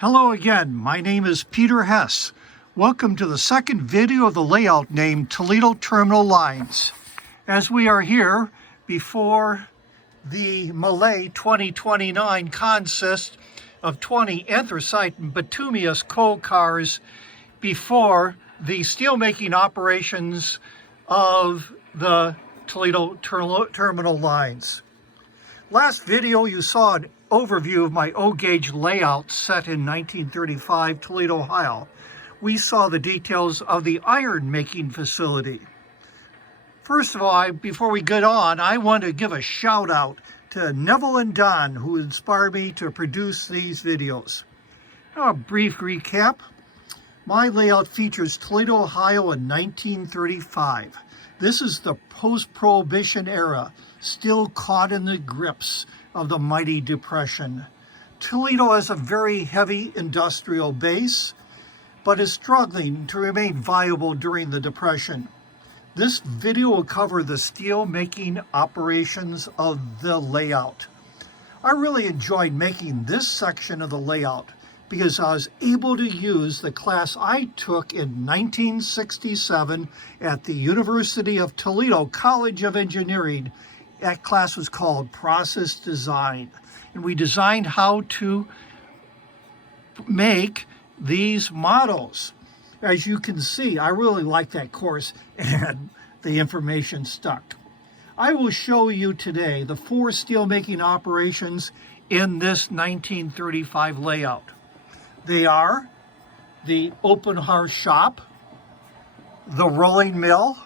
Hello again, my name is Peter Hess. Welcome to the second video of the layout named Toledo Terminal Lines. As we are here before the Malay 2029 consists of 20 anthracite and bituminous coal cars before the steelmaking operations of the Toledo Terminal Lines. Last video you saw an overview of my O-gauge layout set in 1935 Toledo, Ohio. We saw the details of the iron making facility. First of all, before we get on, I want to give a shout out to Neville and Don who inspired me to produce these videos. Now, a brief recap. My layout features Toledo, Ohio in 1935. This is the post-Prohibition era, still caught in the grips of the mighty Depression. Toledo has a very heavy industrial base, but is struggling to remain viable during the Depression. This video will cover the steel making operations of the layout. I really enjoyed making this section of the layout because I was able to use the class I took in 1967 at the University of Toledo College of Engineering. That class was called Process Design. And we designed how to make these models. As you can see, I really like that course and the information stuck. I will show you today the 4 steelmaking operations in this 1935 layout. They are the open hearth shop, the rolling mill,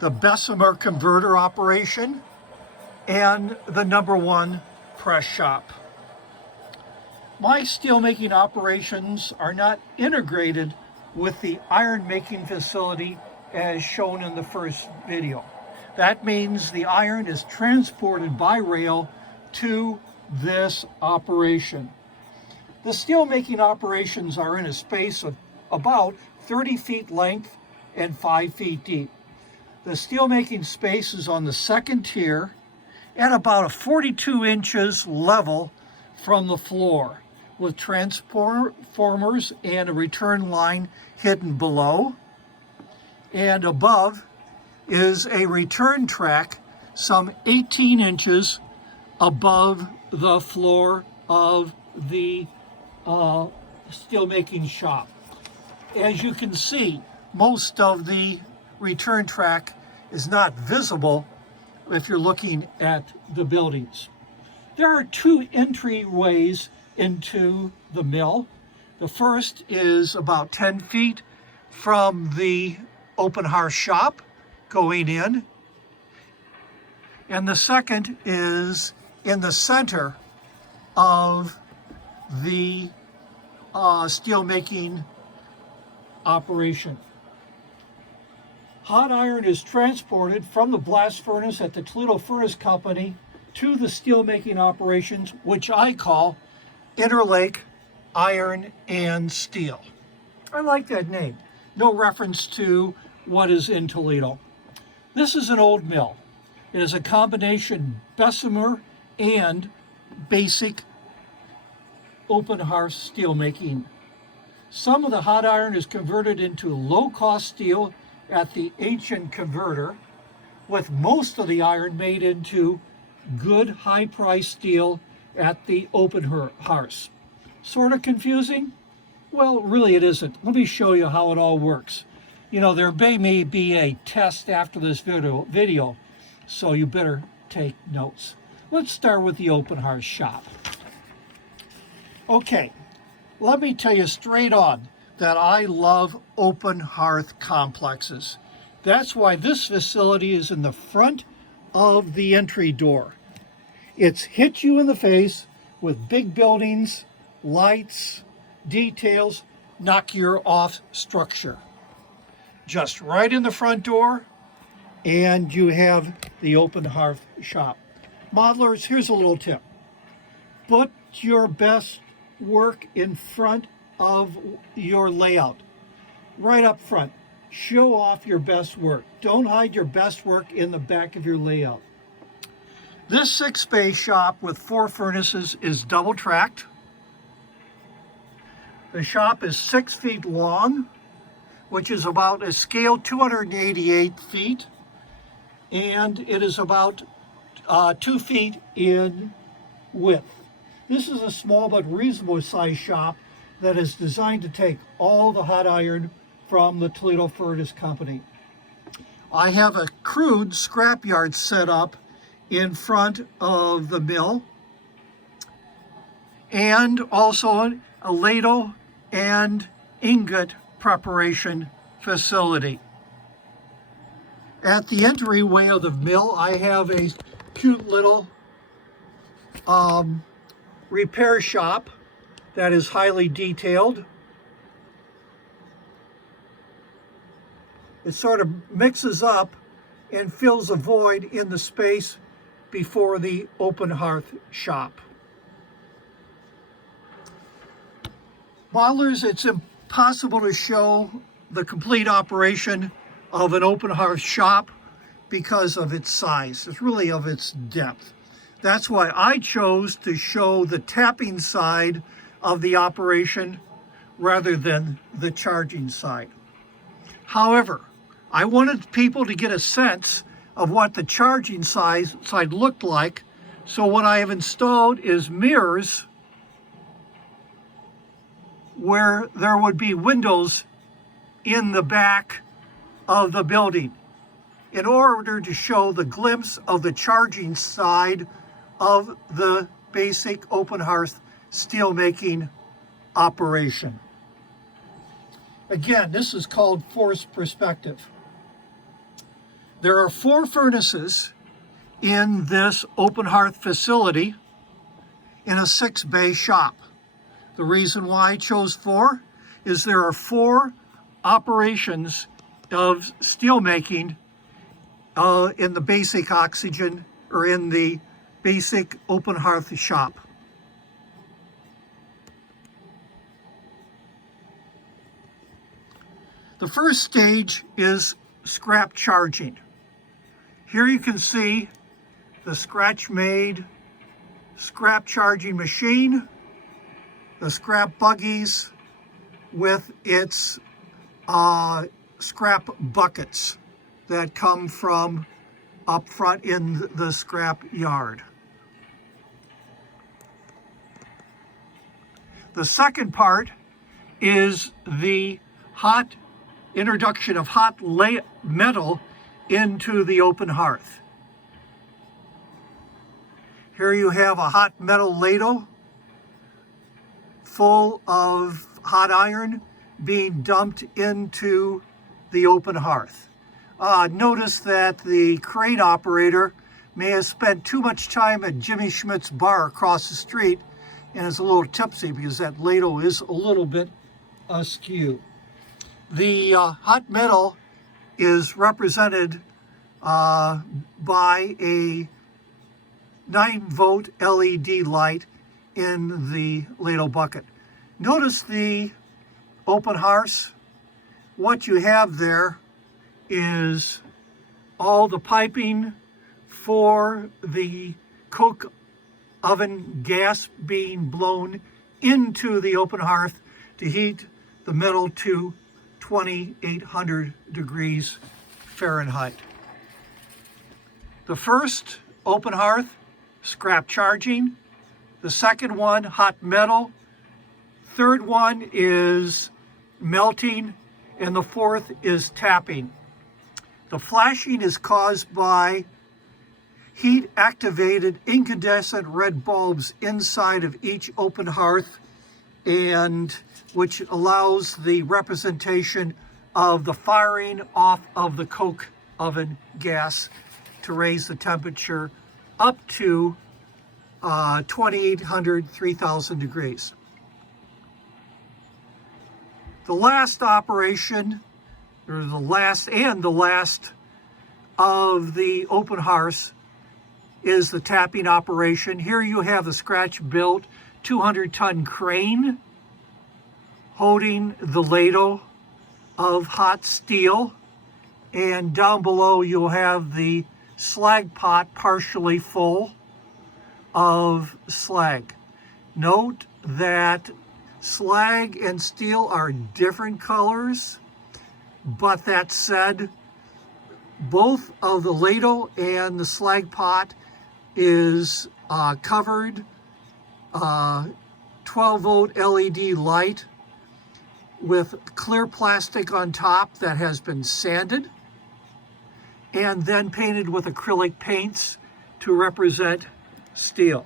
the Bessemer converter operation, and the #1 press shop. My steelmaking operations are not integrated with the iron making facility as shown in the first video. That means the iron is transported by rail to this operation. The steelmaking operations are in a space of about 30 feet length and 5 feet deep. The steelmaking space is on the second tier at about a 42 inches level from the floor, with transformers and a return line hidden below. And above is a return track some 18 inches above the floor of the steelmaking shop. As you can see, most of the return track is not visible if you're looking at the buildings. There are 2 entryways into the mill. The first is about 10 feet from the open hearth shop going in, and the second is in the center of the steelmaking operation. Hot iron is transported from the blast furnace at the Toledo Furnace Company to the steelmaking operations, which I call Interlake Iron and Steel. I like that name. No reference to what is in Toledo. This is an old mill. It is a combination Bessemer and basic open hearth steelmaking. Some of the hot iron is converted into low-cost steel at the ancient converter, with most of the iron made into good high-priced steel at the open hearth. Sort of confusing? Well, really it isn't. Let me show you how it all works. You know, there may be a test after this video, so you better take notes. Let's start with the open hearth shop. Okay, let me tell you straight on that I love open hearth complexes. That's why this facility is in the front of the entry door. It's hit you in the face with big buildings, lights, details, knock you off structure. Just right in the front door, and you have the open hearth shop. Modelers, here's a little tip. Put your best work in front of your layout, right up front. Show off your best work. Don't hide your best work in the back of your layout. This 6-bay shop with 4 furnaces is double tracked. The shop is 6 feet long, which is about a scale 288 feet, and it is about 2 feet in width. This is a small but reasonable sized shop that is designed to take all the hot iron from the Toledo Furnace Company. I have a crude scrapyard set up in front of the mill, and also a ladle and ingot preparation facility. At the entryway of the mill, I have a cute little repair shop that is highly detailed. It sort of mixes up and fills a void in the space before the open hearth shop. Modelers, it's impossible to show the complete operation of an open hearth shop because of its size. It's really of its depth. That's why I chose to show the tapping side of the operation rather than the charging side. However, I wanted people to get a sense of what the charging side looked like. So what I have installed is mirrors where there would be windows in the back of the building in order to show the glimpse of the charging side of the basic open hearth steelmaking operation. Again, this is called forced perspective. There are 4 furnaces in this open hearth facility in a 6-bay shop. The reason why I chose 4 is there are 4 operations of steelmaking in the basic oxygen, or in the basic open hearth shop. The first stage is scrap charging. Here you can see the scratch-made scrap charging machine, the scrap buggies with its scrap buckets that come from up front in the scrap yard. The second part is the introduction of hot metal into the open hearth. Here you have a hot metal ladle full of hot iron being dumped into the open hearth. Notice that the crane operator may have spent too much time at Jimmy Schmidt's bar across the street and is a little tipsy because that ladle is a little bit askew. The hot metal is represented by a 9-volt LED light in the ladle bucket. Notice the open hearth. What you have there is all the piping for the coke oven gas being blown into the open hearth to heat the metal to 2,800 degrees Fahrenheit. The first open hearth, scrap charging. The second one, hot metal. Third one is melting, and the fourth is tapping. The flashing is caused by heat-activated incandescent red bulbs inside of each open hearth, and which allows the representation of the firing off of the coke oven gas to raise the temperature up to 2,800, 3,000 degrees. The last operation, or the last of the open hearths, is the tapping operation. Here you have the scratch-built 200-ton crane holding the ladle of hot steel, and down below you'll have the slag pot partially full of slag. Note that Slag and steel are different colors, but that said, both of the ladle and the slag pot is covered 12-volt LED light with clear plastic on top that has been sanded and then painted with acrylic paints to represent steel.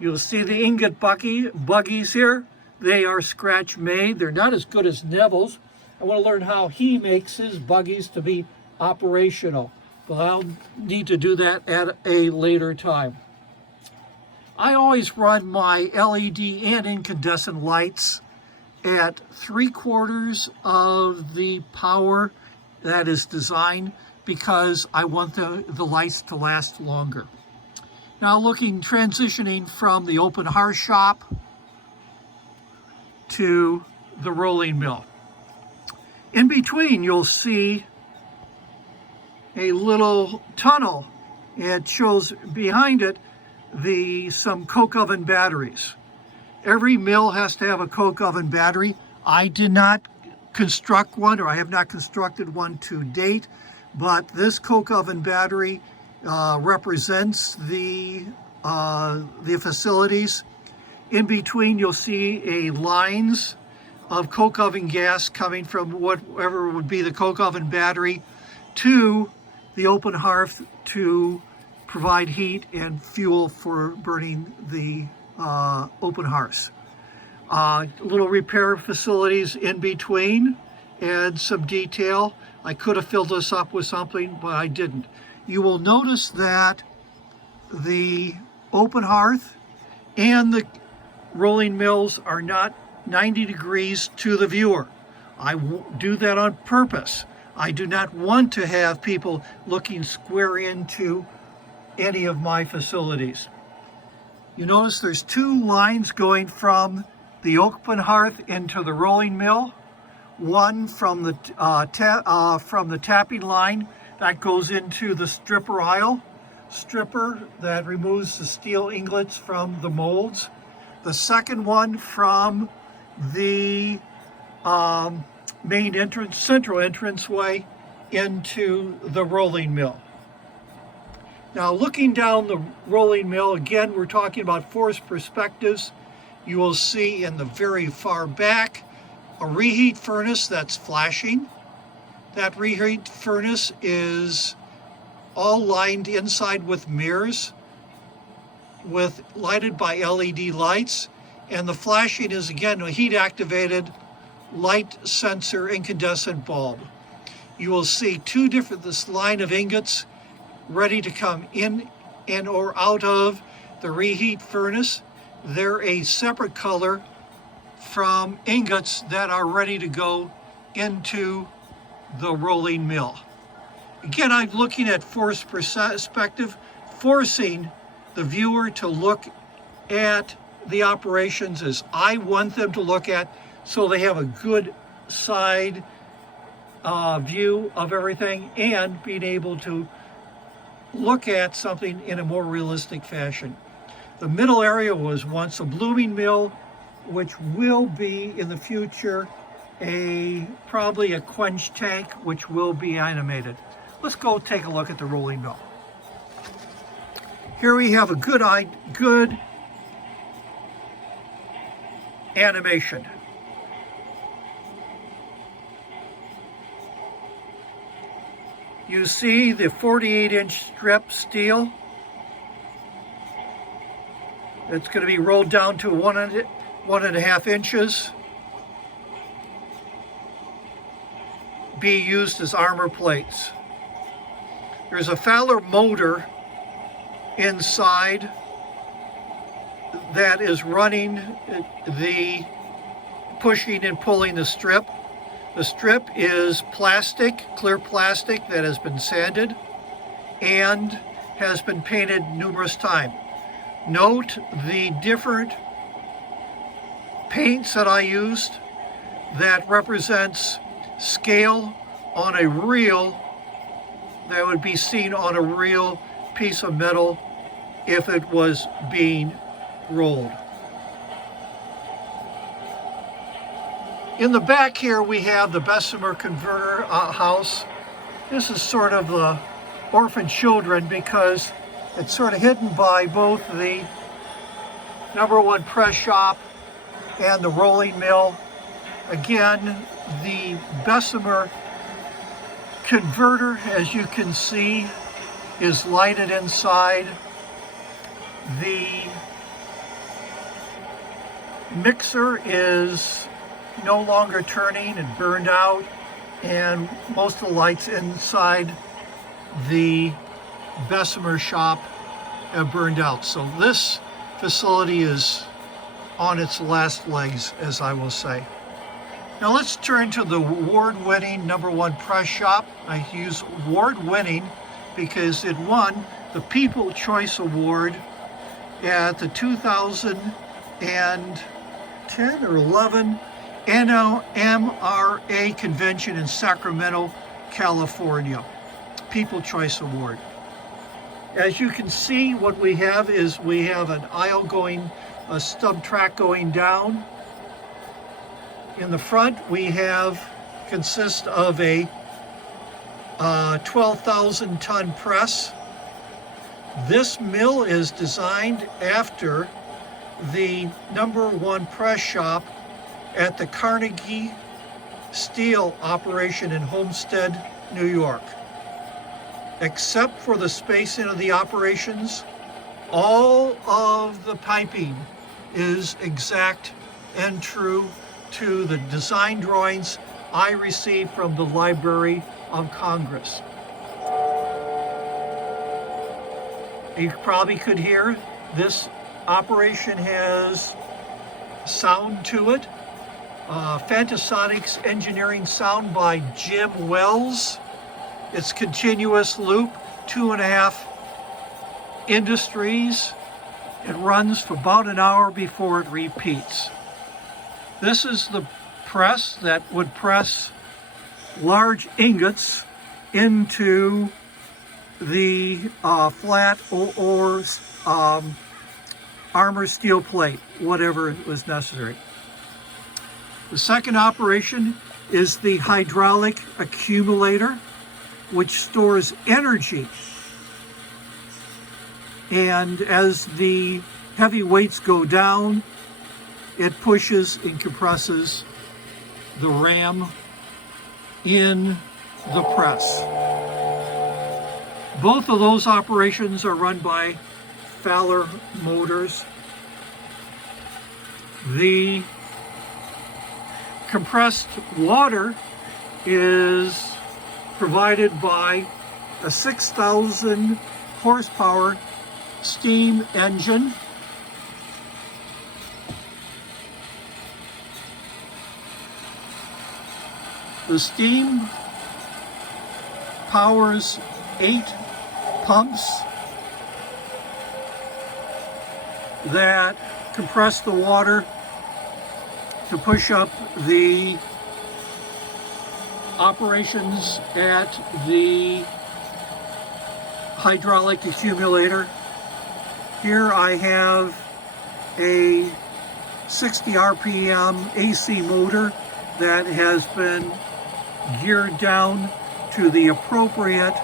You'll see the ingot buggies here. They are scratch made. They're not as good as Neville's. I want to learn how he makes his buggies to be operational, but I'll need to do that at a later time. I always run my LED and incandescent lights at 3/4 of the power that is designed because I want the lights to last longer. Now transitioning from the open hearth shop to the rolling mill. In between, you'll see a little tunnel. It shows behind it some coke oven batteries. Every mill has to have a coke oven battery. I did not construct one, or I have not constructed one to date, but this coke oven battery represents the facilities. In between, you'll see lines of coke oven gas coming from whatever would be the coke oven battery to the open hearth to provide heat and fuel for burning the open hearths. Little repair facilities in between, add some detail. I could have filled this up with something, but I didn't. You will notice that the open hearth and the rolling mills are not 90 degrees to the viewer. I do that on purpose. I do not want to have people looking square into any of my facilities. You notice there's 2 lines going from the open hearth into the rolling mill. One from the tapping line that goes into the stripper aisle. Stripper that removes the steel ingots from the molds. The second one from the main entrance, central entranceway into the rolling mill. Now looking down the rolling mill, again, we're talking about forced perspectives. You will see in the very far back a reheat furnace that's flashing. That reheat furnace is all lined inside with mirrors, lighted by LED lights, and the flashing is again a heat activated light sensor incandescent bulb. You will see this line of ingots ready to come in and or out of the reheat furnace. They're a separate color from ingots that are ready to go into the rolling mill. Again, I'm looking at forced perspective, forcing the viewer to look at the operations as I want them to look at, so they have a good side view of everything and being able to look at something in a more realistic fashion. The middle area was once a blooming mill, which will be in the future probably a quench tank, which will be animated. Let's go take a look at the rolling mill. Here we have a good animation. You see the 48-inch strip steel. It's going to be rolled down to 1.5 inches. Be used as armor plates. There's a Fowler motor inside that is running pushing and pulling the strip. The strip is plastic, clear plastic that has been sanded and has been painted numerous times. Note the different paints that I used that represents scale on a reel that would be seen on a real piece of metal if it was being rolled. In the back here we have the Bessemer converter house. This is sort of the orphan children because it's sort of hidden by both the #1 press shop and the rolling mill. Again, the Bessemer converter, as you can see, is lighted inside. The mixer is no longer turning and burned out, and most of the lights inside the Bessemer shop have burned out. So this facility is on its last legs, as I will say. Now let's turn to the award-winning #1 press shop. I use award-winning because it won the People's Choice Award at the 2010 or 11 NLMRA convention in Sacramento, California. People's Choice Award. As you can see, what we have is we have an aisle going, a stub track going down. In the front, we have consists of a 12,000 ton press. This mill is designed after the #1 press shop at the Carnegie Steel operation in Homestead, New York. Except for the spacing of the operations, all of the piping is exact and true to the design drawings I received from the Library of Congress. You probably could hear this operation has sound to it. Fantasonics engineering sound by Jim Wells. It's continuous loop, 2.5 industries. It runs for about an hour before it repeats. This is the press that would press large ingots into the flat or armor steel plate, whatever was necessary. The second operation is the hydraulic accumulator, which stores energy. And as the heavy weights go down, it pushes and compresses the ram in the press. Both of those operations are run by Fowler motors. The compressed water is provided by a 6,000 horsepower steam engine. The steam powers 8 pumps that compress the water to push up the operations at the hydraulic accumulator. Here I have a 60 RPM AC motor that has been geared down to the appropriate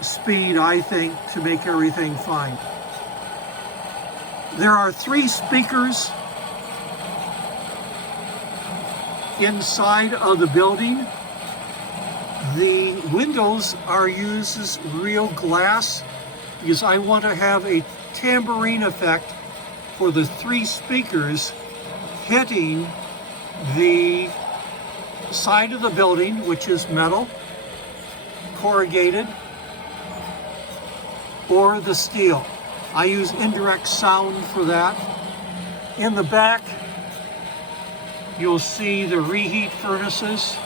speed, I think, to make everything fine. There are 3 speakers inside of the building. The windows are used as real glass because I want to have a tambourine effect for the 3 speakers hitting the side of the building, which is metal, corrugated, or the steel. I use indirect sound for that. In the back, you'll see the reheat furnaces.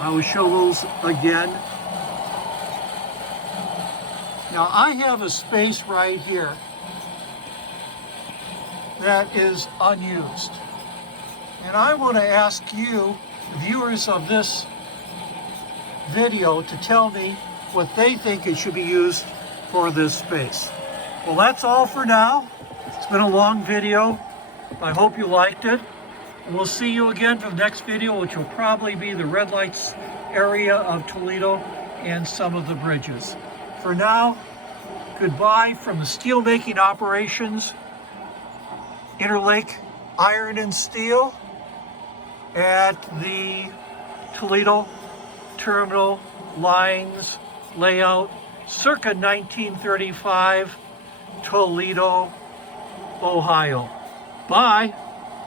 I will show those again. Now I have a space right here that is unused. And I want to ask you, viewers of this video, to tell me what they think it should be used for this space. Well, that's all for now. It's been a long video. I hope you liked it. We'll see you again for the next video, which will probably be the red lights area of Toledo and some of the bridges. For now, goodbye from the steelmaking operations, Interlake Iron and Steel at the Toledo Terminal Lines layout, circa 1935, Toledo, Ohio. Bye.